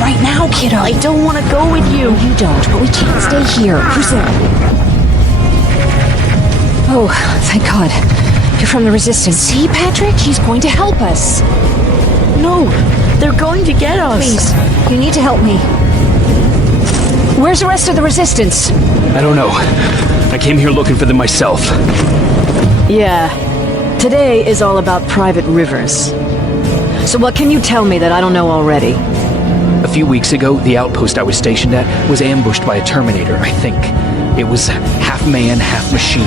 right now, kiddo. I don't want to go with you. You don't, but we can't stay here. Who's there? Oh, thank God. You're from the Resistance. See, Patrick? He's going to help us. No, they're going to get us. Please, you need to help me. Where's the rest of the Resistance? I don't know. I came here looking for them myself. Yeah. Today is all about Private Rivers. So what can you tell me that I don't know already? A few weeks ago, the outpost I was stationed at was ambushed by a Terminator, I think. It was half man, half machine.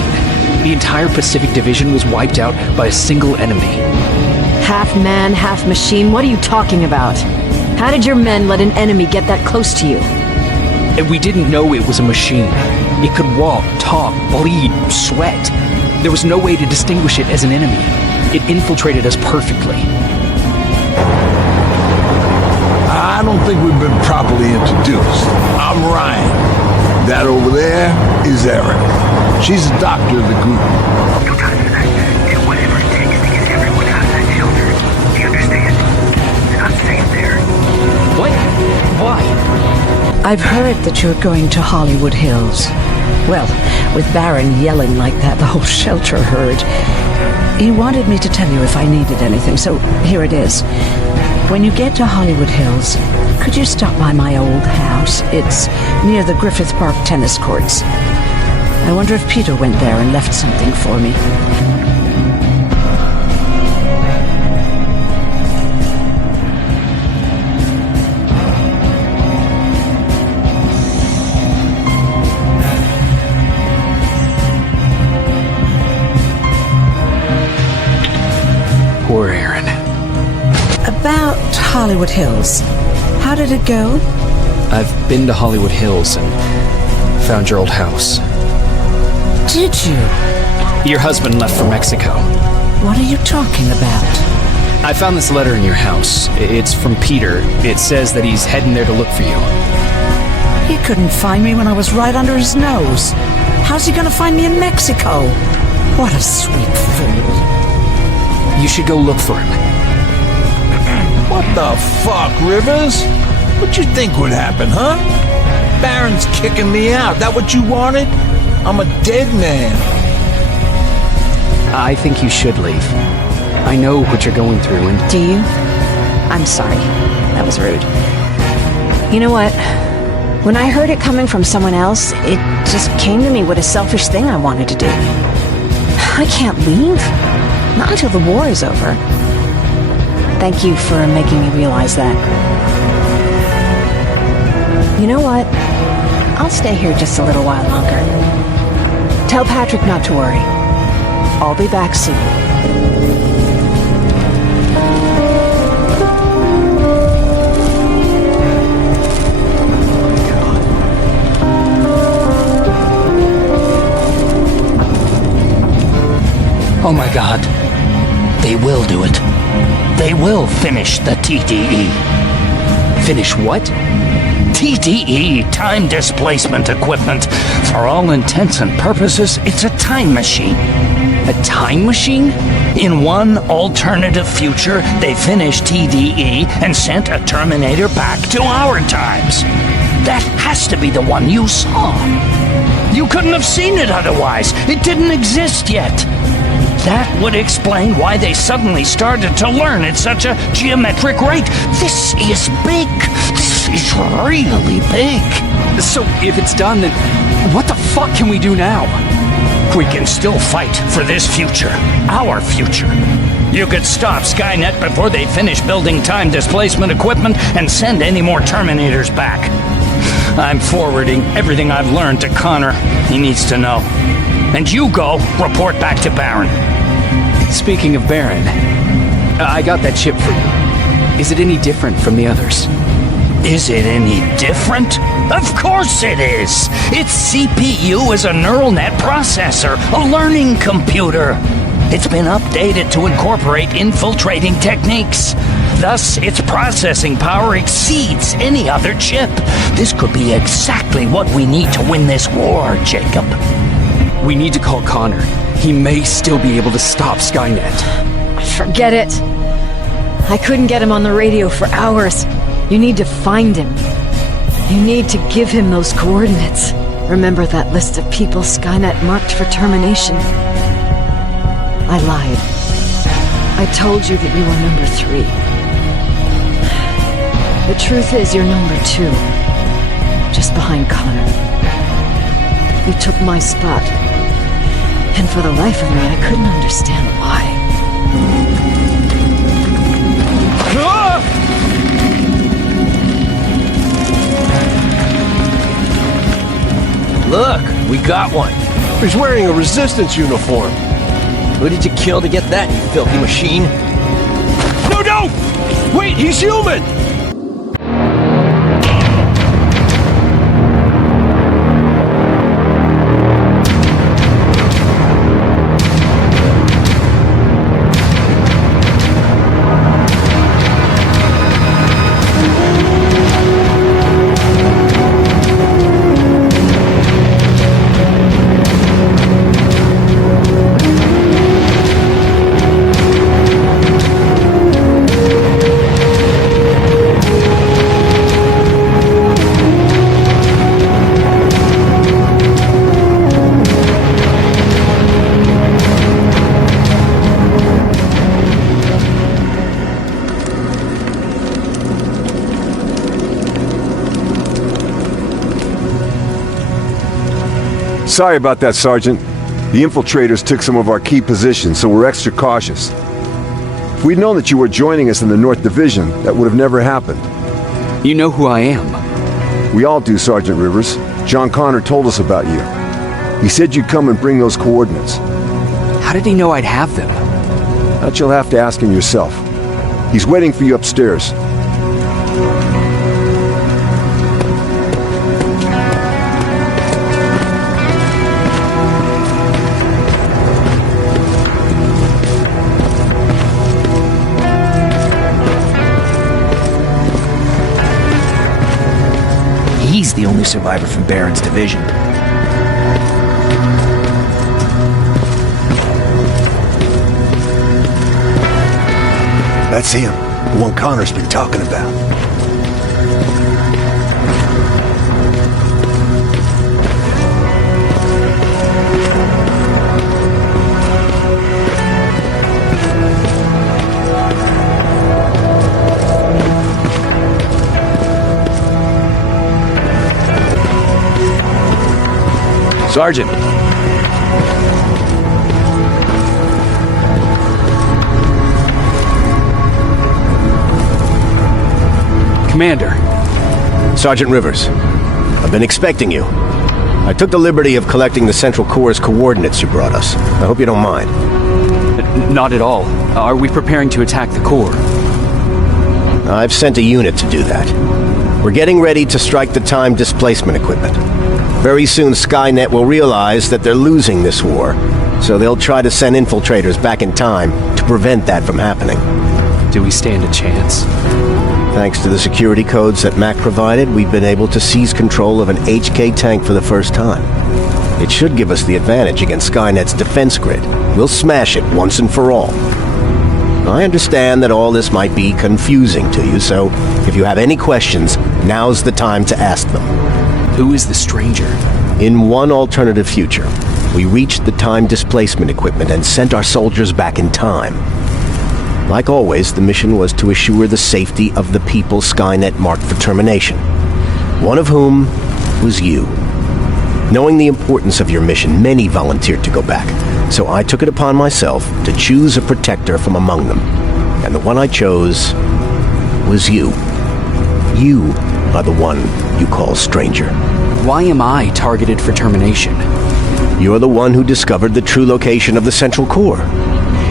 The entire Pacific Division was wiped out by a single enemy. Half man, half machine? What are you talking about? How did your men let an enemy get that close to you? And we didn't know it was a machine. It could walk, talk, bleed, sweat. There was no way to distinguish it as an enemy. It infiltrated us perfectly. I don't think we've been properly introduced. I'm Ryan. That over there is Erin. She's the doctor of the group. No time for that. Do whatever it takes to get everyone out of that shelter. Do you understand? It's not safe there. What? Why? I've heard that you're going to Hollywood Hills. Well, with Baron yelling like that, the whole shelter heard. He wanted me to tell you if I needed anything, so here it is. When you get to Hollywood Hills, could you stop by my old house? It's near the Griffith Park tennis courts. I wonder if Peter went there and left something for me. Poor Erin. About Hollywood Hills. How did it go? I've been to Hollywood Hills and found your old house. Did you? Your husband left for Mexico. What are you talking about? I found this letter in your house. It's from Peter. It says that he's heading there to look for you. He couldn't find me when I was right under his nose. How's he gonna find me in Mexico? What a sweet fool. You should go look for him. What the fuck, Rivers? What you think would happen, huh? Baron's kicking me out. That what you wanted? I'm a dead man. I think you should leave. I know what you're going through and... Do you? I'm sorry. That was rude. You know what? When I heard it coming from someone else, it just came to me what a selfish thing I wanted to do. I can't leave. Not until the war is over. Thank you for making me realize that. You know what? I'll stay here just a little while longer. Tell Patrick not to worry. I'll be back soon. Oh my God. They will do it. They will finish the TDE. Finish what? TDE, time displacement equipment. For all intents and purposes, it's a time machine. A time machine? In one alternative future, they finished TDE and sent a Terminator back to our times. That has to be the one you saw. You couldn't have seen it otherwise. It didn't exist yet. That would explain why they suddenly started to learn at such a geometric rate. This is big. This is really big. So, if it's done, then what the fuck can we do now? We can still fight for this future. Our future. You could stop Skynet before they finish building time displacement equipment and send any more Terminators back. I'm forwarding everything I've learned to Connor. He needs to know. And you go report back to Baron. Speaking of Baron, I got that chip for you. Is it any different from the others? Is it any different? Of course it is! Its CPU is a neural net processor, a learning computer. It's been updated to incorporate infiltrating techniques. Thus, its processing power exceeds any other chip. This could be exactly what we need to win this war, Jacob. We need to call Connor. He may still be able to stop Skynet. Forget it. I couldn't get him on the radio for hours. You need to find him. You need to give him those coordinates. Remember that list of people Skynet marked for termination? I lied. I told you that you were number 3. The truth is you're number 2. Just behind Connor. You took my spot. And for the life of me, I couldn't understand why. Look, we got one. He's wearing a resistance uniform. Who did you kill to get that, you filthy machine? No, no! Wait, he's human! Sorry about that, Sergeant. The infiltrators took some of our key positions, so we're extra cautious. If we'd known that you were joining us in the North Division, that would have never happened. You know who I am. We all do, Sergeant Rivers. John Connor told us about you. He said you'd come and bring those coordinates. How did he know I'd have them? That you'll have to ask him yourself. He's waiting for you upstairs. He's the only survivor from Baron's division. That's him, the one Connor's been talking about. Sergeant. Commander. Sergeant Rivers, I've been expecting you. I took the liberty of collecting the Central Core's coordinates you brought us. I hope you don't mind. Not at all. Are we preparing to attack the core? I've sent a unit to do that. We're getting ready to strike the time displacement equipment. Very soon Skynet will realize that they're losing this war, so they'll try to send infiltrators back in time to prevent that from happening. Do we stand a chance? Thanks to the security codes that Mac provided, we've been able to seize control of an HK tank for the first time. It should give us the advantage against Skynet's defense grid. We'll smash it once and for all. I understand that all this might be confusing to you, so if you have any questions, now's the time to ask them. Who is the stranger? In one alternative future, we reached the time displacement equipment and sent our soldiers back in time. Like always, the mission was to assure the safety of the people Skynet marked for termination, one of whom was you. Knowing the importance of your mission, many volunteered to go back, so I took it upon myself to choose a protector from among them. And the one I chose was you. You are the one you call stranger. Why am I targeted for termination? You're the one who discovered the true location of the Central Core.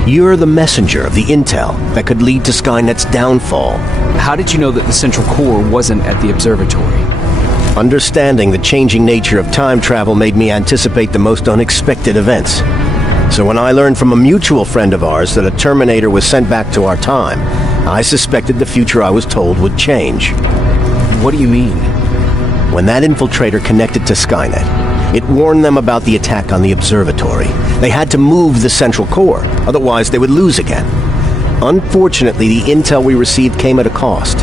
You're the messenger of the intel that could lead to Skynet's downfall. How did you know that the Central Core wasn't at the observatory? Understanding the changing nature of time travel made me anticipate the most unexpected events. So when I learned from a mutual friend of ours that a Terminator was sent back to our time, I suspected the future I was told would change. What do you mean? When that infiltrator connected to Skynet, it warned them about the attack on the observatory. They had to move the Central Core, otherwise they would lose again. Unfortunately, the intel we received came at a cost.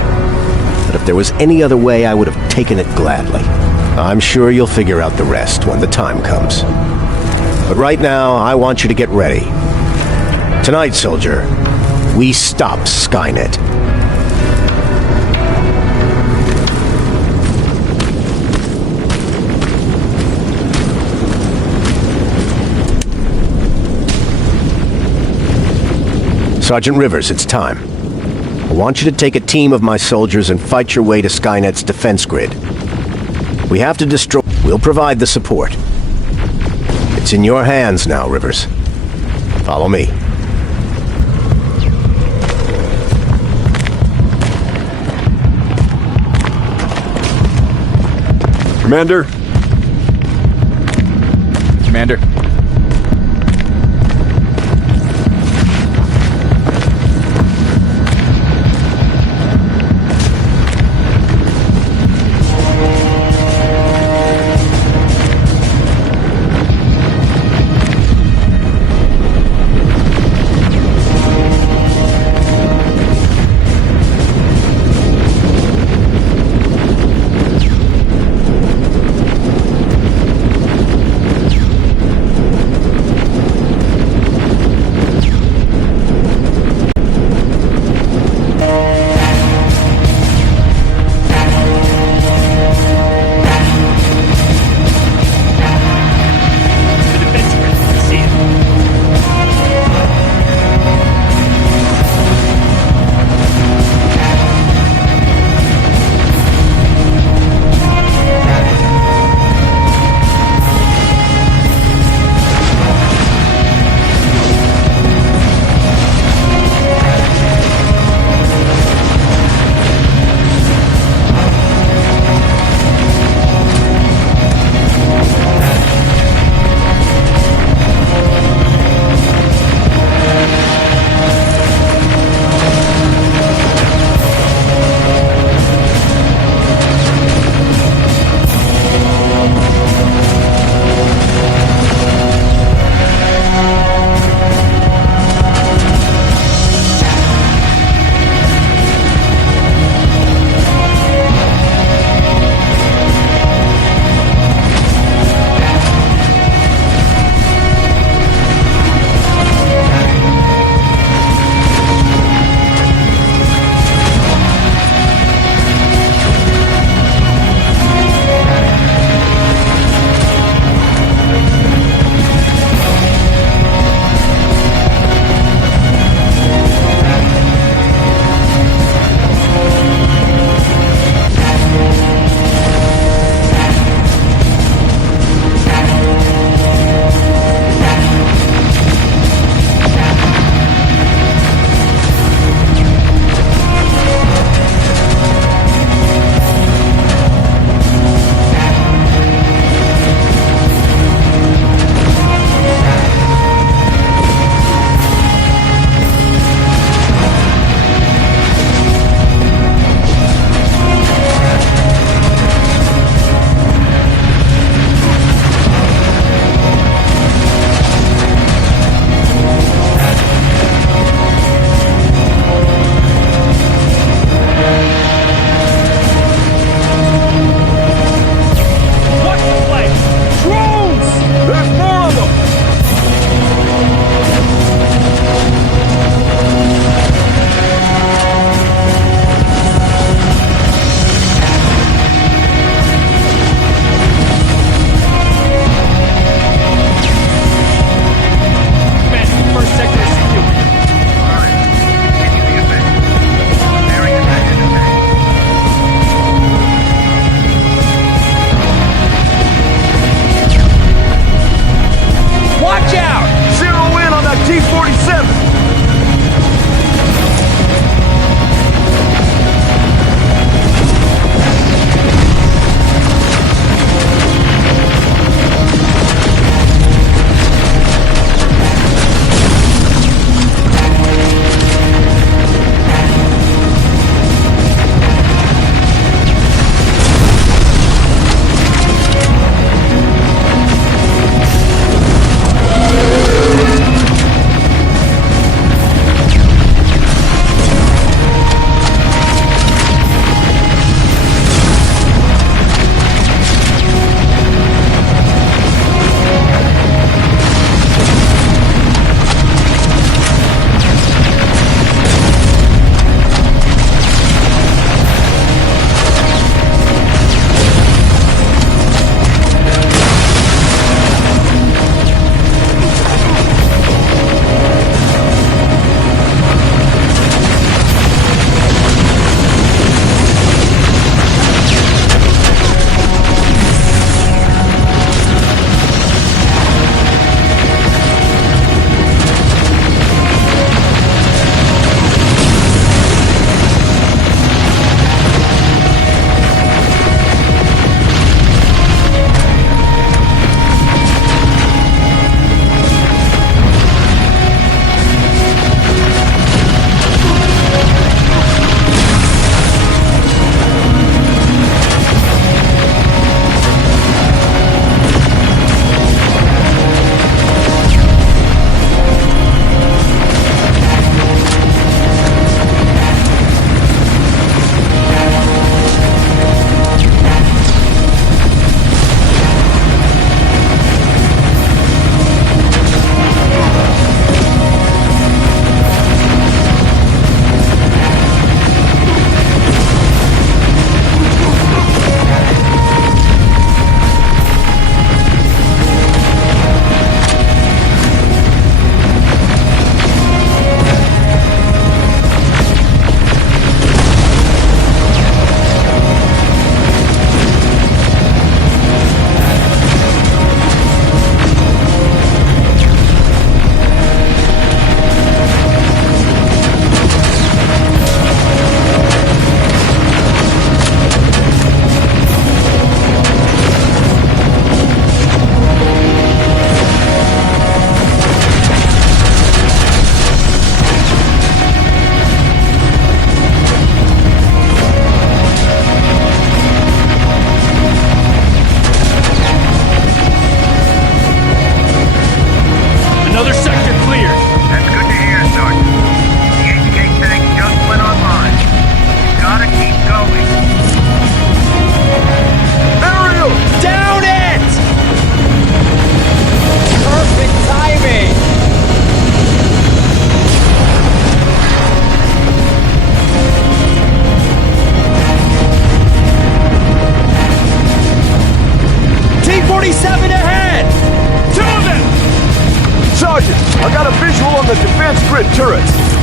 But if there was any other way, I would have taken it gladly. I'm sure you'll figure out the rest when the time comes. But right now, I want you to get ready. Tonight, soldier, we stop Skynet. Sergeant Rivers, it's time. I want you to take a team of my soldiers and fight your way to Skynet's defense grid. We have to destroy... We'll provide the support. It's in your hands now, Rivers. Follow me. Commander? Commander. Sergeant, I got a visual on the defense grid turrets.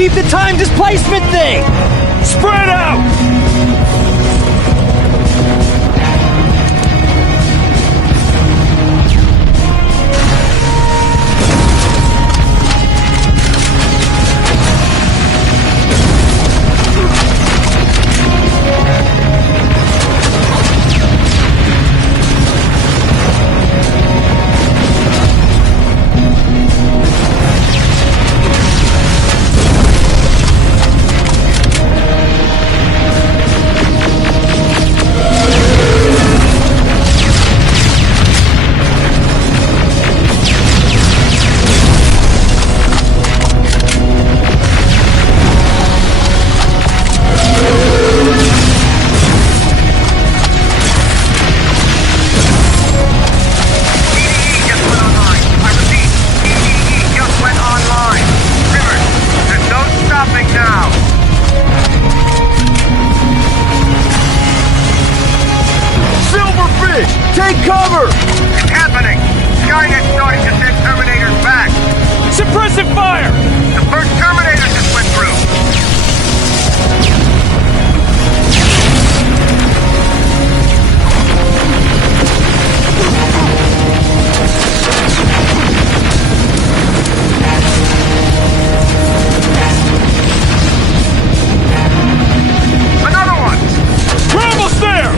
keep the time displacement thing! Spread out! Take cover! It's happening! Skynet's starting to send Terminators back! Suppressive fire! The first Terminator just went through! Another one! We're almost there!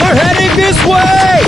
We're heading this way!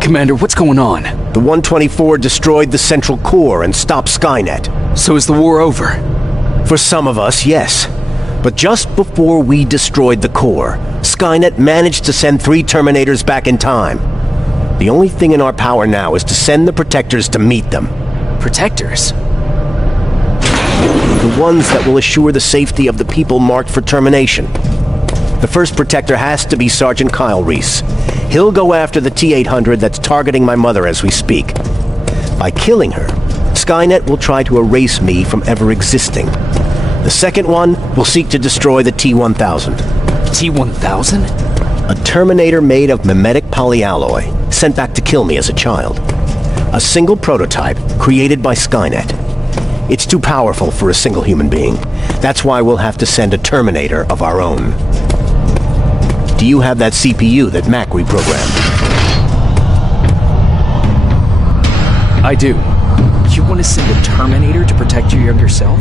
Commander, what's going on? The 124 destroyed the central core and stopped Skynet. So is the war over? For some of us, yes. But just before we destroyed the core, Skynet managed to send 3 Terminators back in time. The only thing in our power now is to send the Protectors to meet them. Protectors? The ones that will assure the safety of the people marked for termination. The first Protector has to be Sergeant Kyle Reese. He'll go after the T-800 that's targeting my mother as we speak. By killing her, Skynet will try to erase me from ever existing. The second one will seek to destroy the T-1000. T-1000? A Terminator made of mimetic polyalloy, sent back to kill me as a child. A single prototype created by Skynet. It's too powerful for a single human being. That's why we'll have to send a Terminator of our own. Do you have that CPU that Mac reprogrammed? I do. You want to send a Terminator to protect your younger self?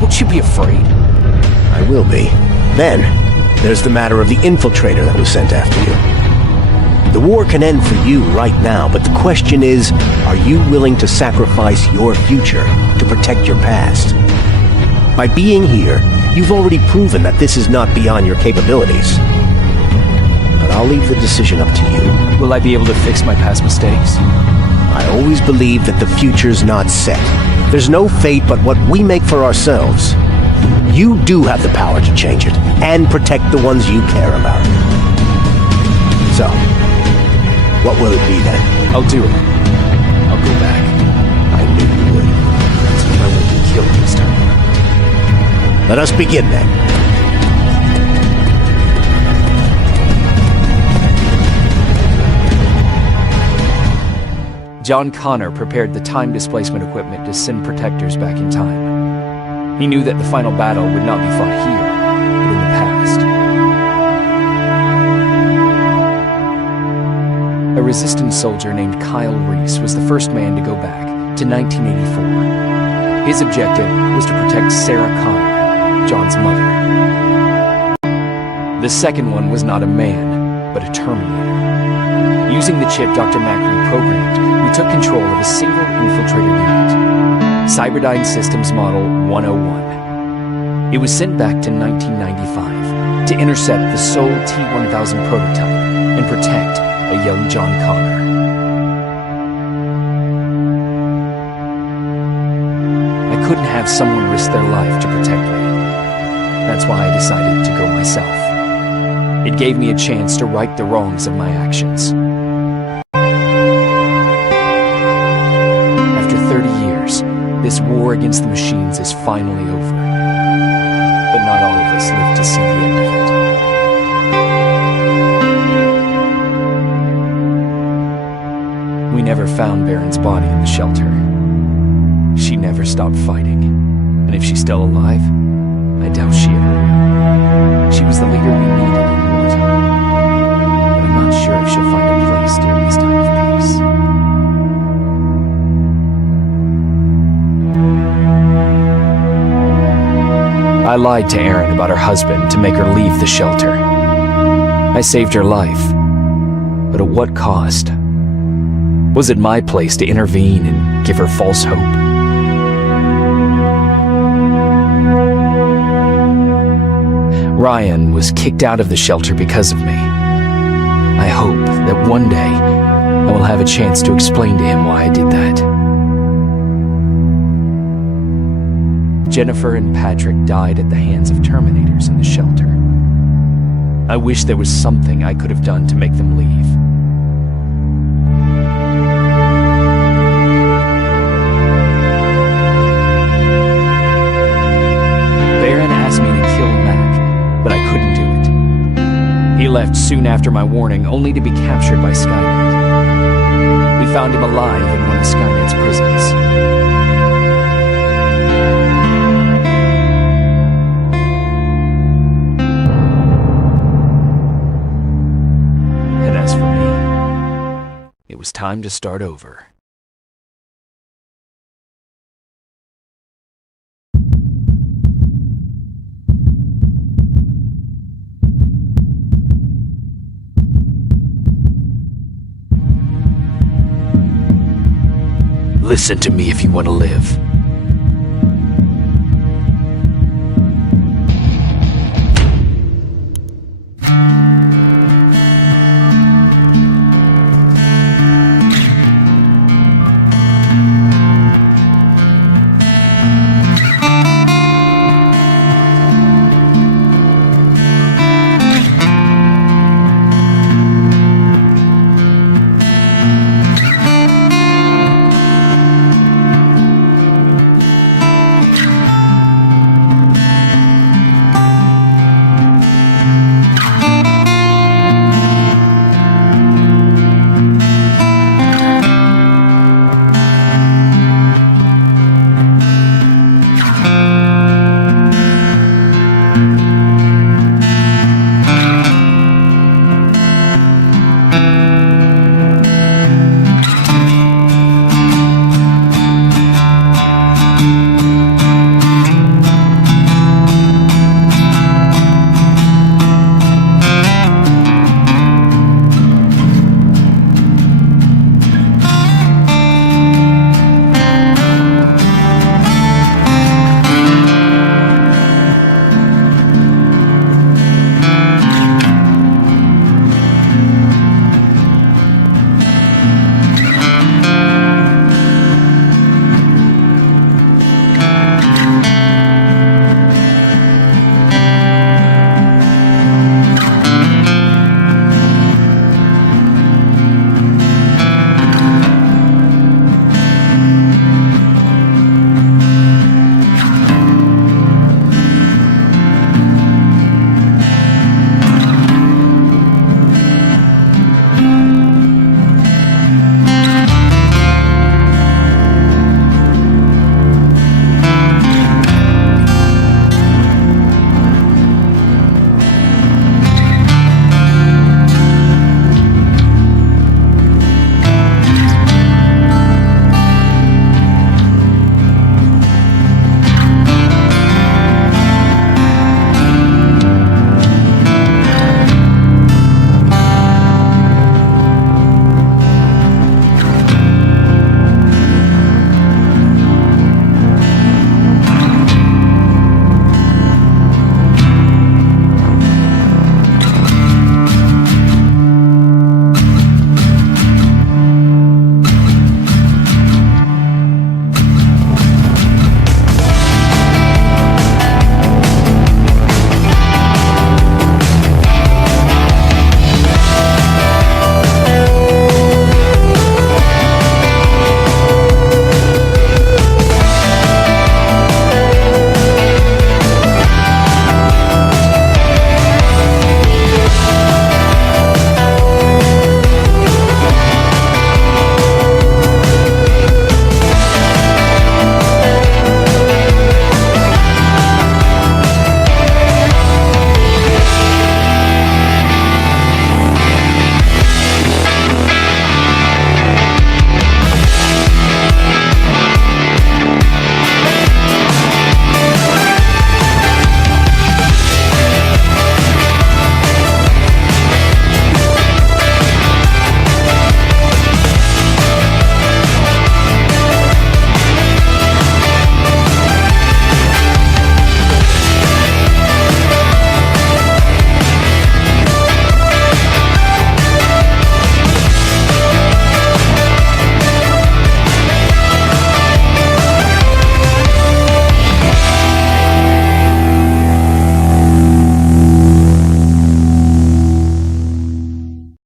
Won't you be afraid? I will be. Then, there's the matter of the infiltrator that was sent after you. The war can end for you right now, but the question is, are you willing to sacrifice your future to protect your past? By being here, you've already proven that this is not beyond your capabilities. But I'll leave the decision up to you. Will I be able to fix my past mistakes? I always believe that the future's not set. There's no fate but what we make for ourselves. You do have the power to change it, and protect the ones you care about. So, what will it be then? I'll do it. I'll go back. I knew you would. That's what I won't get killed this time. Let us begin then. John Connor prepared the time displacement equipment to send protectors back in time. He knew that the final battle would not be fought here, but in the past. A resistance soldier named Kyle Reese was the first man to go back to 1984. His objective was to protect Sarah Connor, John's mother. The second one was not a man, but a Terminator. Using the chip Dr. Mack reprogrammed, we took control of a single infiltrator unit, Cyberdyne Systems Model 101. It was sent back to 1995 to intercept the sole T-1000 prototype and protect a young John Connor. I couldn't have someone risk their life to protect me. That's why I decided to go myself. It gave me a chance to right the wrongs of my actions. After 30 years, this war against the machines is finally over. But not all of us live to see the end of it. We never found Baron's body in the shelter. She never stopped fighting. And if she's still alive, I doubt she ever will. She was the leader we needed in wartime. But I'm not sure if she'll find a place during this time of peace. I lied to Erin about her husband to make her leave the shelter. I saved her life. But at what cost? Was it my place to intervene and give her false hope? Ryan was kicked out of the shelter because of me. I hope that one day I will have a chance to explain to him why I did that. Jennifer and Patrick died at the hands of Terminators in the shelter. I wish there was something I could have done to make them leave. Baron asked me to kill Mac, but I couldn't do it. He left soon after my warning, only to be captured by Skynet. We found him alive in one of Skynet's prisons. And as for me, it was time to start over. Listen to me if you want to live.